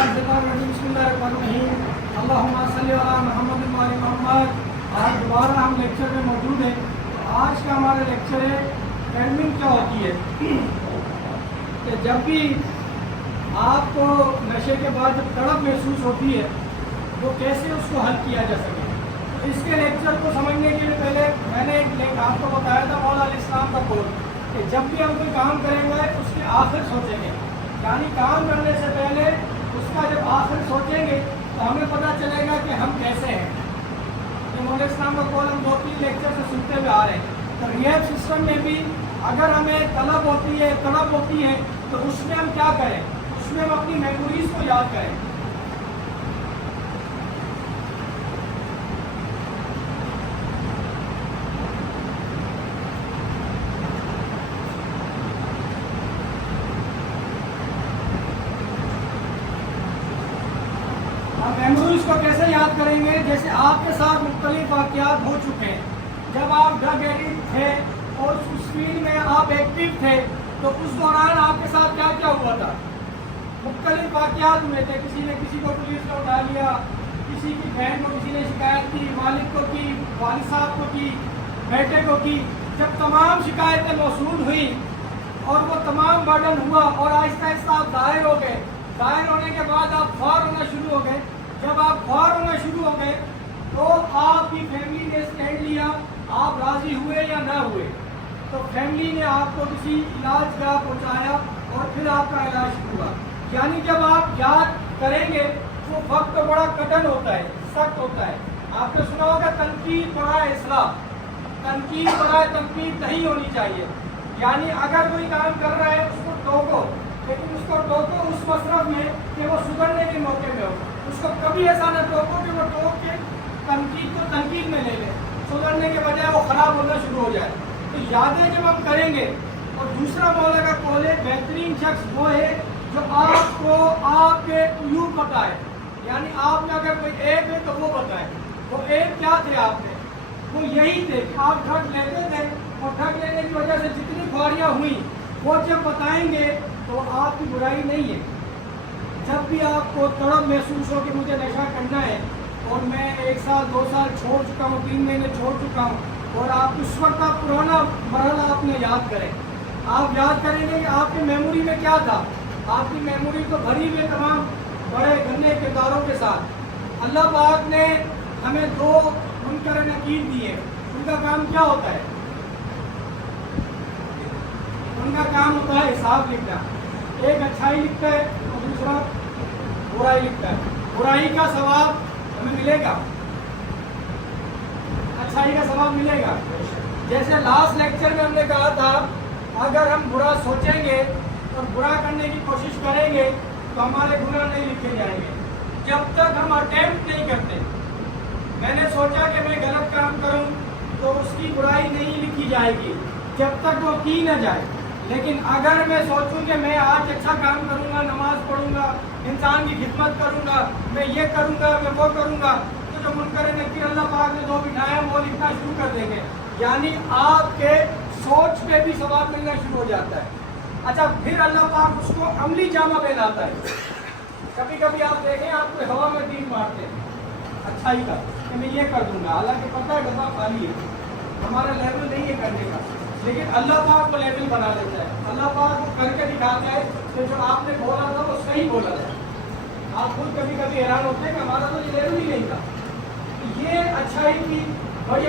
बिस्मिल्लाहिर्रहमानिर्रहीम अल्लाहुम्मा सल्ली अला मुहम्मद व आले मुहम्मद। आज दोबारा हम लेक्चर में मौजूद हैं। आज का हमारा लेक्चर है क्रेविंग क्या होती है। कि जब भी आपको नशे के बाद जब तड़प महसूस होती है तो कैसे उसको हल किया जा सके। इसके लेक्चर को समझने के लिए पहले मैंने एक आपको बताया था मौला अली इस्लाम का कोड कि जब भी हम कोई काम करेंगे उसके आखिर सोचेंगे, यानी काम करने से पहले उसका जब आखिर सोचेंगे तो हमें पता चलेगा कि हम कैसे हैं। तो मौला इस्लाम का कोड हम 2-3 लेक्चर से सुनते हुए आ रहे हैं। तो रिहैब सिस्टम में भी अगर हमें तलब होती है, तड़प होती है, तो उसमें हम क्या करें, उसमें हम अपनी मेमोरीज को याद करें। मेमोरीज को कैसे याद करेंगे, जैसे आपके साथ मुख्तलिफ वाक़यात हो चुके हैं। जब आप ड्रग एडिक्ट थे और उस फील्ड में आप एक्टिव थे तो उस दौरान आपके साथ क्या क्या हुआ था। मुख्तलिफ वाक़यात हुए थे, किसी ने किसी को पुलिस ने उठा लिया, किसी की बहन को किसी ने शिकायत की, वालिद को की, वालिद साहब को की, बेटे को की। जब तमाम शिकायतें मौसूल हुई और वो तमाम बर्डन हुआ और आहिस्ता आहिस्ता आप दायर हो गए। दायर होने के बाद आप ख्वार होना शुरू हो गए। जब आप ख्वार होना शुरू हो गए तो आपकी फैमिली ने स्टैंड लिया, आप राजी हुए या ना हुए। तो फैमिली ने आपको किसी इलाज का पहुंचाया और फिर आपका इलाज हुआ। यानी जब आप याद करेंगे तो वक्त तो बड़ा कठिन होता है, सख्त होता है। आपने सुना होगा तनकीद बड़ा इस्लाह, तनकीद बड़ा तनकीद नहीं होनी चाहिए। यानी अगर कोई काम कर रहा है उसको टोको, लेकिन उसको टोको उस मसरफ में कि वो सुधरने के मौके में हो। उसको कभी ऐसा न टोको कि वो टोक के तनकीद को तनकीद में ले ले, सुधरने के बजाय वो खराब होना शुरू हो जाए। तो यादें जब हम करेंगे। और दूसरा मौला का कौल है, बेहतरीन शख्स वो है जो आपको आपके उयूब बताए। यानी आप में अगर कोई ऐप है तो वो बताए। वो ऐप क्या थे आप में, वो यही थे कि आप ड्रग लेते थे और ड्रग लेने की वजह से जितनी ख्वारियाँ हुई वो जब बताएंगे तो आपकी बुराई नहीं है। जब भी आपको तड़प महसूस हो कि मुझे नशा करना है और मैं 1 साल 2 साल छोड़ चुका हूँ, 3 महीने छोड़ चुका हूँ, और आप उस वक्त आप पुराना मरहला आपने याद करें। आप याद करेंगे कि आपकी मेमोरी में क्या था। आपकी मेमोरी तो भरी हुई तमाम बड़े गंदे किरदारों के साथ। अल्लाह पाक ने हमें 2 मुनकर नकीर दिए। उनका काम क्या होता है, उनका काम होता है हिसाब लिखना। एक अच्छाई लिखता है और दूसरा बुराई लिखता है। बुराई का सवाब हमें मिलेगा, अच्छाई का सवाब मिलेगा। जैसे लास्ट लेक्चर में हमने कहा था, अगर हम बुरा सोचेंगे और बुरा करने की कोशिश करेंगे तो हमारे गुनाह नहीं लिखे जाएंगे जब तक हम अटेम्प्ट नहीं करते। मैंने सोचा कि मैं गलत काम करूं तो उसकी बुराई नहीं लिखी जाएगी जब तक वो की ना जाए। लेकिन अगर मैं सोचूं कि मैं आज अच्छा काम करूंगा, नमाज पढ़ूंगा, इंसान की खिदमत करूंगा, मैं ये करूंगा, मैं वो करूंगा, तो जो मुनकर नकीर अल्लाह पाक ने 2 बिठाए वो लिखना शुरू कर देंगे। यानी आपके सोच पे भी सवाब मिलना शुरू हो जाता है। अच्छा, फिर अल्लाह पाक उसको अमली जामा पहनाता है। कभी कभी आप देखें आपको हवा में तीर मारते हैं अच्छाई का कि मैं ये कर दूंगा, हालांकि पता है डब्बा खाली है, हमारा लेवल नहीं है करने का, लेकिन अल्लाह पाक को लेवल बना देता है। अल्लाह पाक को करके दिखाता है कि जो आपने बोला था वो सही बोला था। आप खुद कभी कभी हैरान होते हैं कि हमारा तो ये लेवल ही नहीं था। ये अच्छाई की बड़ी